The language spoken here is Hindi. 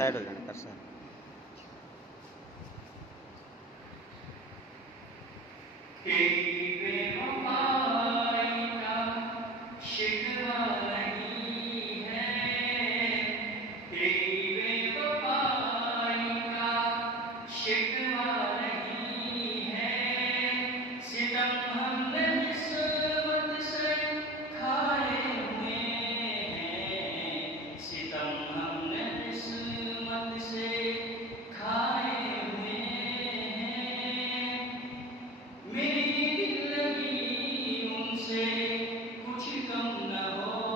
साइड हो जाना कर सर। तेरी बेवफाई का शिकवा नहीं है, तेरी बेवफाई का शिकवा नहीं है। सितम हमने किस्मत से खाए हुए हैं, सितम हमने किस्मत से खाए हुए हैं। मेरी दिल लगी उनसे कुछ कम न हो।